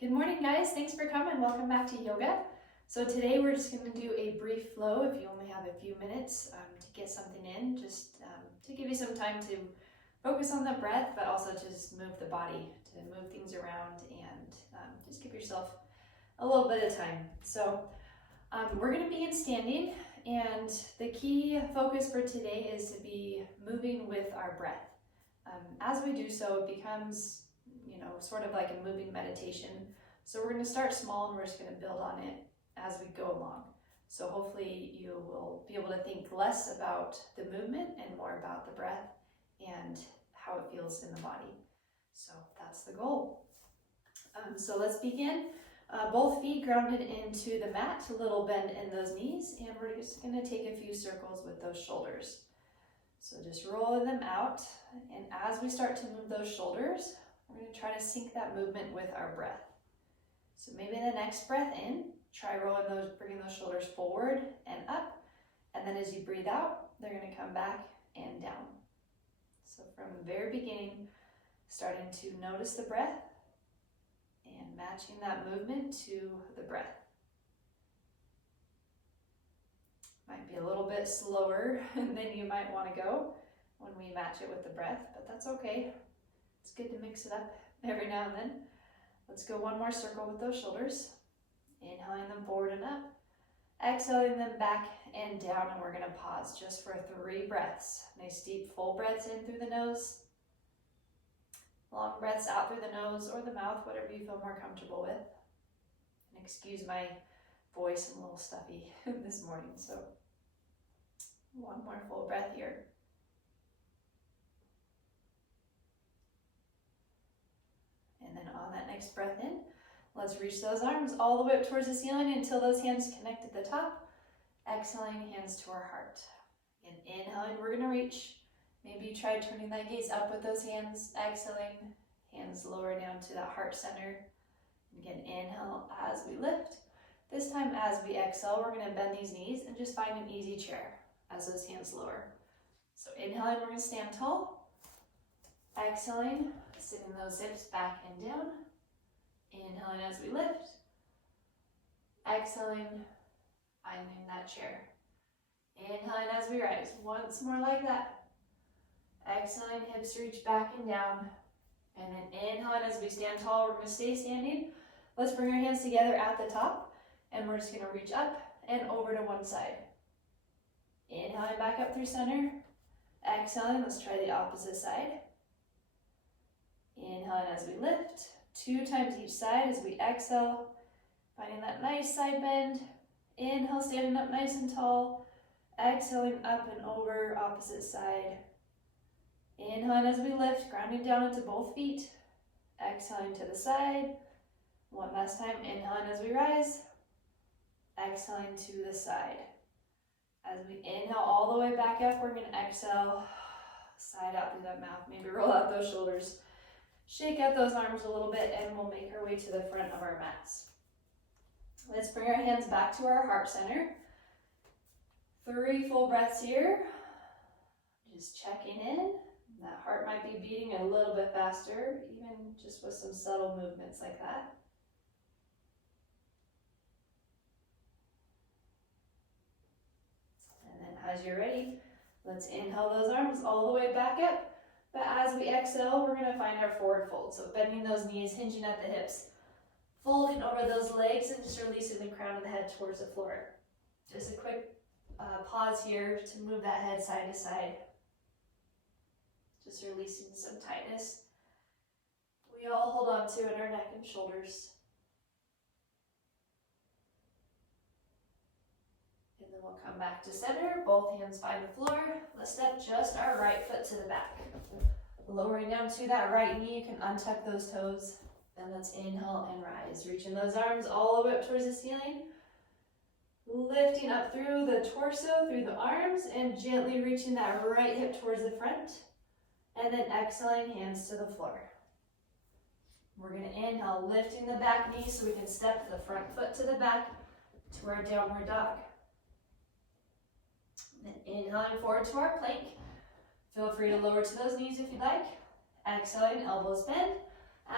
Good morning, guys. Thanks for coming. Welcome back to yoga. So today we're just going to do a brief flow if you only have a few minutes to get something in, just to give you some time to focus on the breath, but also just move the body, to move things around and just give yourself a little bit of time. So we're going to be in standing, and the key focus for today is to be moving with our breath. As we do so, it becomes sort of like a moving meditation. So we're going to start small and we're just going to build on it as we go along. So hopefully you will be able to think less about the movement and more about the breath and how it feels in the body. So that's the goal. So let's begin. Both feet grounded into the mat, a little bend in those knees, and we're just going to take a few circles with those shoulders. So just roll them out, and as we start to move those shoulders, we're going to try to sync that movement with our breath. So maybe the next breath in, try bringing those shoulders forward and up. And then as you breathe out, they're going to come back and down. So from the very beginning, starting to notice the breath and matching that movement to the breath. Might be a little bit slower than you might want to go when we match it with the breath, but that's okay. It's good to mix it up every now and then. Let's go one more circle with those shoulders. Inhaling them forward and up. Exhaling them back and down, and we're going to pause just for 3 breaths. Nice deep full breaths in through the nose. Long breaths out through the nose or the mouth, whatever you feel more comfortable with. And excuse my voice, I'm a little stuffy this morning, so one more full breath here. And then on that next breath in, let's reach those arms all the way up towards the ceiling until those hands connect at the top. Exhaling, hands to our heart. And inhaling, we're going to reach. Maybe try turning that gaze up with those hands. Exhaling, hands lower down to that heart center. Again, inhale as we lift. This time as we exhale, we're going to bend these knees and just find an easy chair as those hands lower. So inhaling, we're going to stand tall. Exhaling, sitting those hips back and down. Inhaling as we lift. Exhaling, finding that chair. Inhaling as we rise. Once more like that. Exhaling, hips reach back and down. And then inhaling as we stand tall. We're going to stay standing. Let's bring our hands together at the top. And we're just going to reach up and over to one side. Inhaling back up through center. Exhaling, let's try the opposite side. Inhaling as we lift, 2 times each side as we exhale, finding that nice side bend. Inhale, standing up nice and tall. Exhaling up and over, opposite side. Inhaling as we lift, grounding down into both feet. Exhaling to the side. One last time, inhaling as we rise. Exhaling to the side. As we inhale all the way back up, we're going to exhale, side out through that mouth. Maybe roll out those shoulders. Shake out those arms a little bit, and we'll make our way to the front of our mats. Let's bring our hands back to our heart center. 3 full breaths here. Just checking in. That heart might be beating a little bit faster, even just with some subtle movements like that. And then as you're ready, let's inhale those arms all the way back up. But as we exhale, we're going to find our forward fold. So bending those knees, hinging at the hips, folding over those legs, and just releasing the crown of the head towards the floor. Just a quick pause here to move that head side to side. Just releasing some tightness we all hold on to in our neck and shoulders. And then we'll come back to center. Both hands find the floor. Let's step just our right foot to the back. Lowering down to that right knee, you can untuck those toes. And let's inhale and rise. Reaching those arms all the way up towards the ceiling. Lifting up through the torso, through the arms, and gently reaching that right hip towards the front. And then exhaling, hands to the floor. We're going to inhale, lifting the back knee so we can step the front foot to the back to our downward dog. Then inhaling forward to our plank. Feel free to lower to those knees if you like. Exhaling, elbows bend.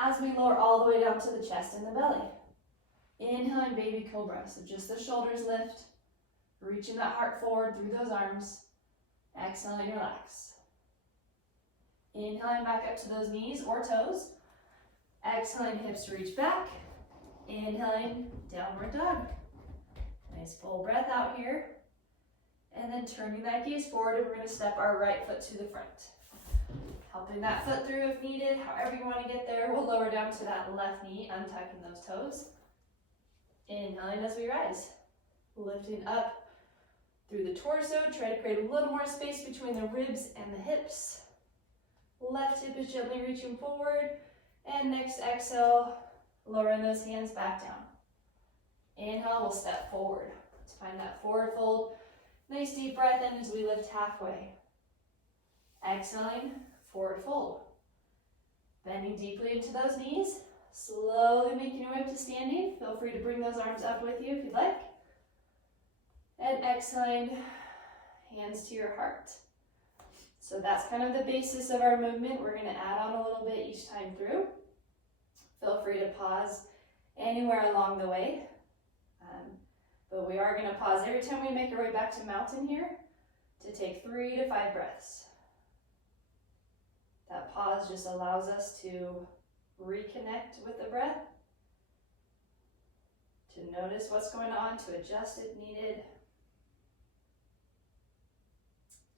as we lower all the way down to the chest and the belly. Inhaling baby cobra, so just the shoulders lift, reaching that heart forward through those arms. Exhaling, relax. Inhaling back up to those knees or toes. Exhaling, hips reach back. Inhaling, downward dog. Nice full breath out here. And then turning that gaze forward, and we're going to step our right foot to the front. Helping that foot through if needed, however you want to get there. We'll lower down to that left knee, untucking those toes. Inhaling as we rise. Lifting up through the torso, try to create a little more space between the ribs and the hips. Left hip is gently reaching forward. And next exhale, lowering those hands back down. Inhale, we'll step forward. Let's find that forward fold. Nice deep breath in as we lift halfway. Exhaling, forward fold. Bending deeply into those knees. Slowly making your way up to standing. Feel free to bring those arms up with you if you'd like. And exhaling, hands to your heart. So that's kind of the basis of our movement. We're going to add on a little bit each time through. Feel free to pause anywhere along the way. But we are going to pause every time we make our way back to mountain here to take 3 to 5 breaths. That pause just allows us to reconnect with the breath, to notice what's going on, to adjust if needed.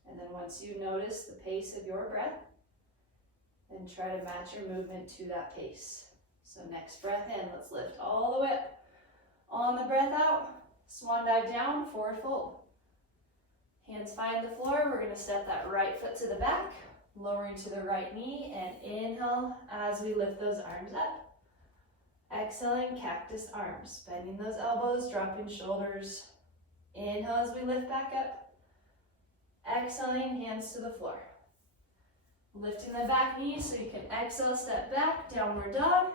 And then once you notice the pace of your breath, then try to match your movement to that pace. So next breath in, let's lift all the way up. On the breath out, swan dive down, forward fold. Hands find the floor. We're going to step that right foot to the back, lowering to the right knee, and inhale as we lift those arms up. Exhaling, cactus arms, bending those elbows, dropping shoulders. Inhale as we lift back up. Exhaling, hands to the floor. Lifting the back knee so you can exhale, step back, downward dog.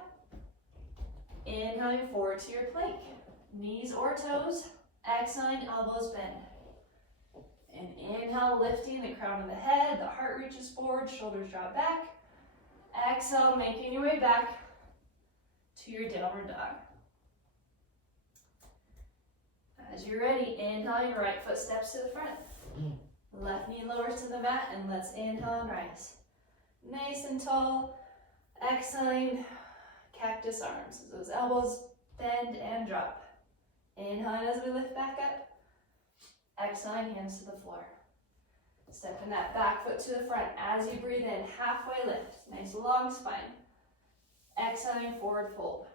Inhaling forward to your plank. Knees or toes. Exhaling, elbows bend. And inhale, lifting the crown of the head, the heart reaches forward, shoulders drop back. Exhale, making your way back to your downward dog. As you're ready, inhaling, right foot steps to the front. Left knee lowers to the mat, and let's inhale and rise. Nice and tall. Exhaling, cactus arms. Those elbows bend and drop. Inhaling as we lift back up. Exhaling, hands to the floor. Stepping that back foot to the front as you breathe in, halfway lift. Nice long spine. Exhaling, forward fold.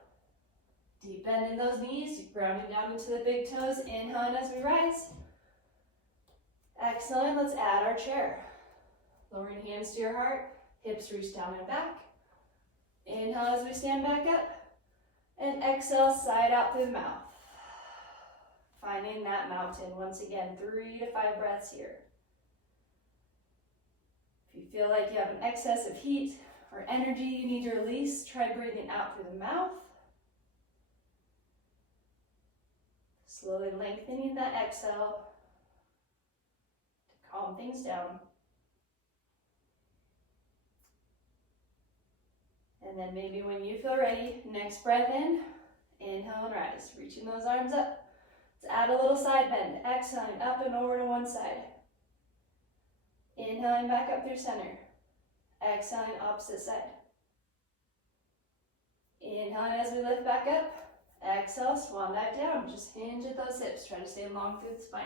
Deep bend in those knees, grounding down into the big toes. Inhaling as we rise. Exhaling, let's add our chair. Lowering hands to your heart, hips reach down and back. Inhale as we stand back up. And exhale, side out through the mouth. Finding that mountain. Once again, 3 to 5 breaths here. If you feel like you have an excess of heat or energy you need to release, try breathing out through the mouth. Slowly lengthening that exhale to calm things down. And then maybe when you feel ready, next breath in, inhale and rise. Reaching those arms up. Let's add a little side bend. Exhaling up and over to one side. Inhaling back up through center. Exhaling opposite side. Inhaling as we lift back up. Exhale, swan dive down. Just hinge at those hips. Try to stay long through the spine.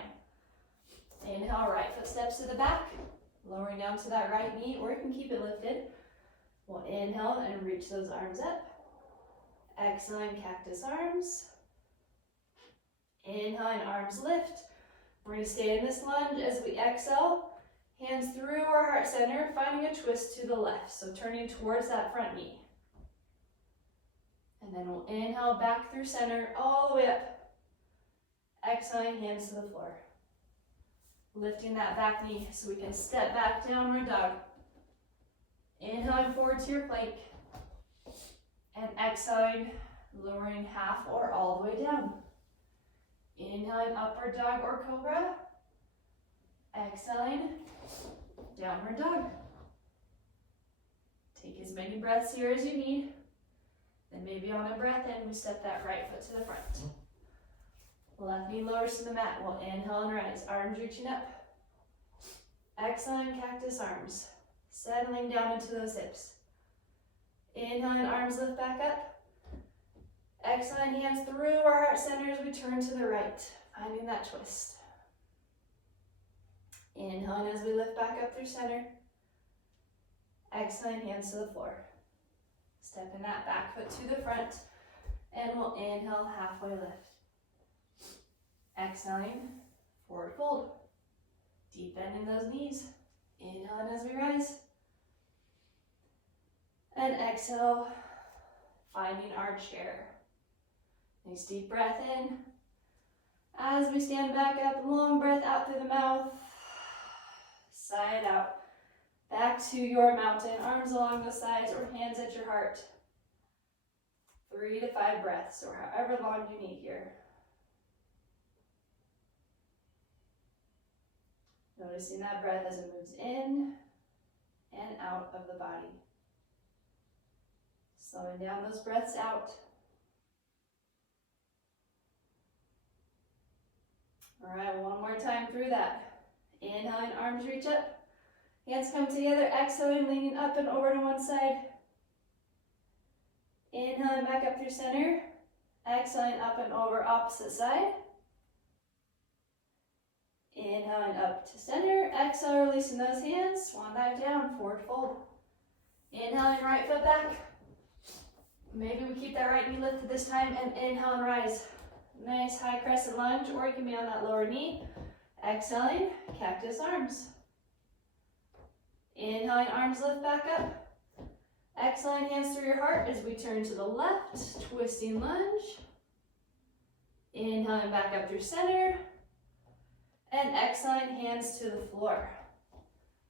Inhale, right foot steps to the back. Lowering down to that right knee, or you can keep it lifted. We'll inhale and reach those arms up. Exhaling, cactus arms. Inhaling, arms lift. We're going to stay in this lunge as we exhale. Hands through our heart center, finding a twist to the left. So turning towards that front knee. And then we'll inhale back through center, all the way up. Exhaling, hands to the floor. Lifting that back knee so we can step back, downward dog. Inhaling forward to your plank. And exhaling, lowering half or all the way down. Inhaling, upward dog or cobra. Exhaling, downward dog. Take as many breaths here as you need. Then maybe on a breath in, we step that right foot to the front. Left knee lowers to the mat. We'll inhale and rise. Arms reaching up. Exhaling, cactus arms. Settling down into those hips. Inhaling, arms lift back up. Exhaling, hands through our heart center as we turn to the right, finding that twist. Inhaling as we lift back up through center. Exhaling, hands to the floor. Stepping that back foot to the front, and we'll inhale, halfway lift. Exhaling, forward fold. Deep bend in those knees. Inhaling as we rise. And exhale, finding our chair. Nice deep breath in. As we stand back up, long breath out through the mouth. Side out. Back to your mountain, arms along the sides or hands at your heart. 3 to 5 breaths, or however long you need here. Noticing that breath as it moves in and out of the body. Slowing down those breaths out. All right, one more time through that. Inhaling, arms reach up. Hands come together, exhaling, leaning up and over to one side. Inhaling back up through center. Exhaling up and over opposite side. Inhaling up to center. Exhale, releasing those hands. Swan dive down, forward fold. Inhaling, right foot back. Maybe we keep that right knee lifted this time and inhale and rise. Nice high crescent lunge, or you can be on that lower knee. Exhaling, cactus arms. Inhaling, arms lift back up. Exhaling, hands through your heart as we turn to the left, twisting lunge. Inhaling back up through center. And exhaling, hands to the floor.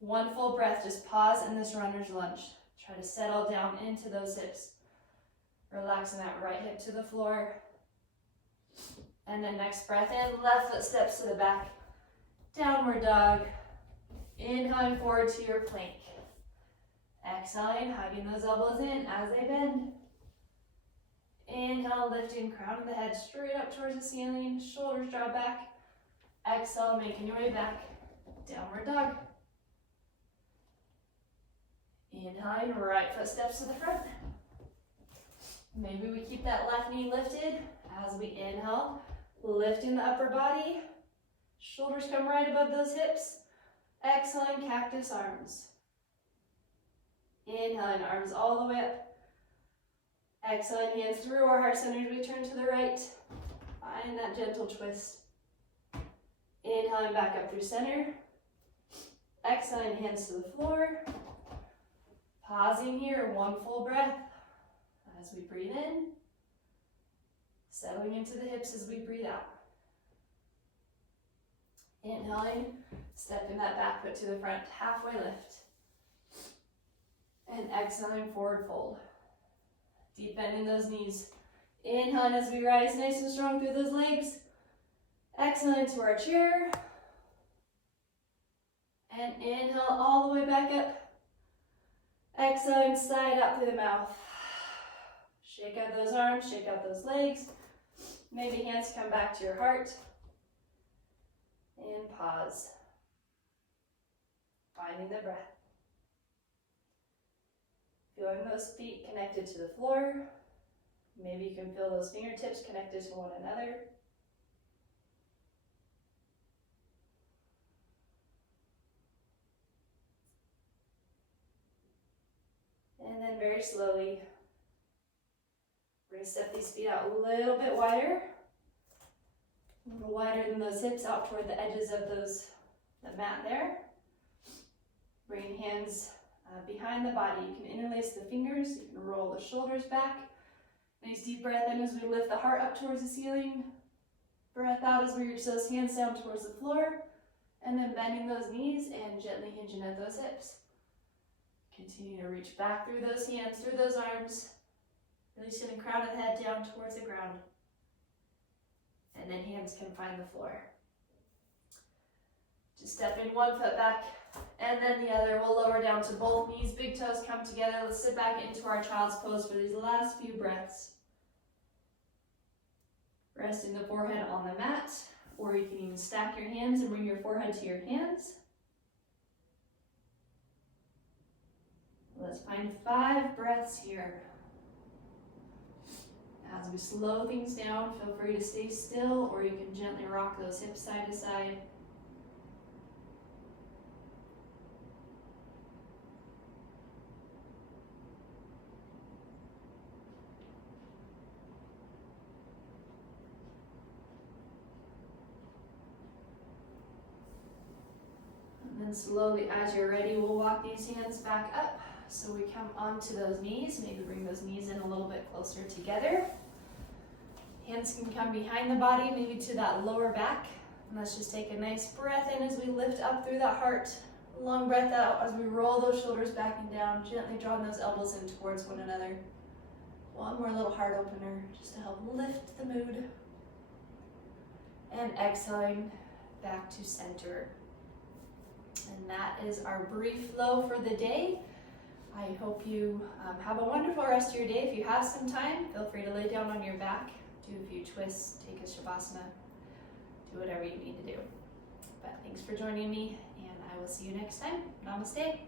One full breath, just pause in this runner's lunge. Try to settle down into those hips. Relaxing that right hip to the floor. And then next breath in, left foot steps to the back. Downward dog. Inhaling forward to your plank. Exhaling, hugging those elbows in as they bend. Inhale, lifting crown of the head straight up towards the ceiling. Shoulders draw back. Exhale, making your way back. Downward dog. Inhaling, right foot steps to the front. Maybe we keep that left knee lifted as we inhale, lifting the upper body. Shoulders come right above those hips. Exhaling, cactus arms. Inhaling, arms all the way up. Exhaling, hands through our heart center as we turn to the right. Find that gentle twist. Inhaling back up through center. Exhaling, hands to the floor. Pausing here, one full breath as we breathe in. Settling into the hips as we breathe out. Inhaling, stepping that back foot to the front, halfway lift. And exhaling, forward fold. Deep bend in those knees. Inhaling as we rise nice and strong through those legs. Exhaling to our chair. And inhale all the way back up. Exhaling, side out through the mouth. Shake out those arms, shake out those legs. Maybe hands come back to your heart. And pause. Finding the breath. Feeling those feet connected to the floor. Maybe you can feel those fingertips connected to one another. And then very slowly, we're going to step these feet out a little bit wider. A little wider than those hips out toward the edges of the mat there. Bring hands behind the body. You can interlace the fingers. You can roll the shoulders back. Nice deep breath in as we lift the heart up towards the ceiling. Breath out as we reach those hands down towards the floor. And then bending those knees and gently hinging at those hips. Continue to reach back through those hands, through those arms. Releasing the crown of the head down towards the ground. And then hands can find the floor. Just step in one foot back And then the other, we'll lower down to both knees, big toes come together. Let's sit back into our child's pose for these last few breaths. Resting the forehead on the mat, or you can even stack your hands and bring your forehead to your hands. Let's find 5 breaths here. As we slow things down, feel free to stay still, or you can gently rock those hips side to side. And then slowly, as you're ready, we'll walk these hands back up. So we come onto those knees, maybe bring those knees in a little bit closer together. Hands can come behind the body, maybe to that lower back. And let's just take a nice breath in as we lift up through that heart. Long breath out as we roll those shoulders back and down, gently drawing those elbows in towards one another. One more little heart opener just to help lift the mood. And exhaling back to center. And that is our brief flow for the day. I hope you have a wonderful rest of your day. If you have some time, feel free to lay down on your back, do a few twists, take a Shavasana, do whatever you need to do. But thanks for joining me, and I will see you next time. Namaste.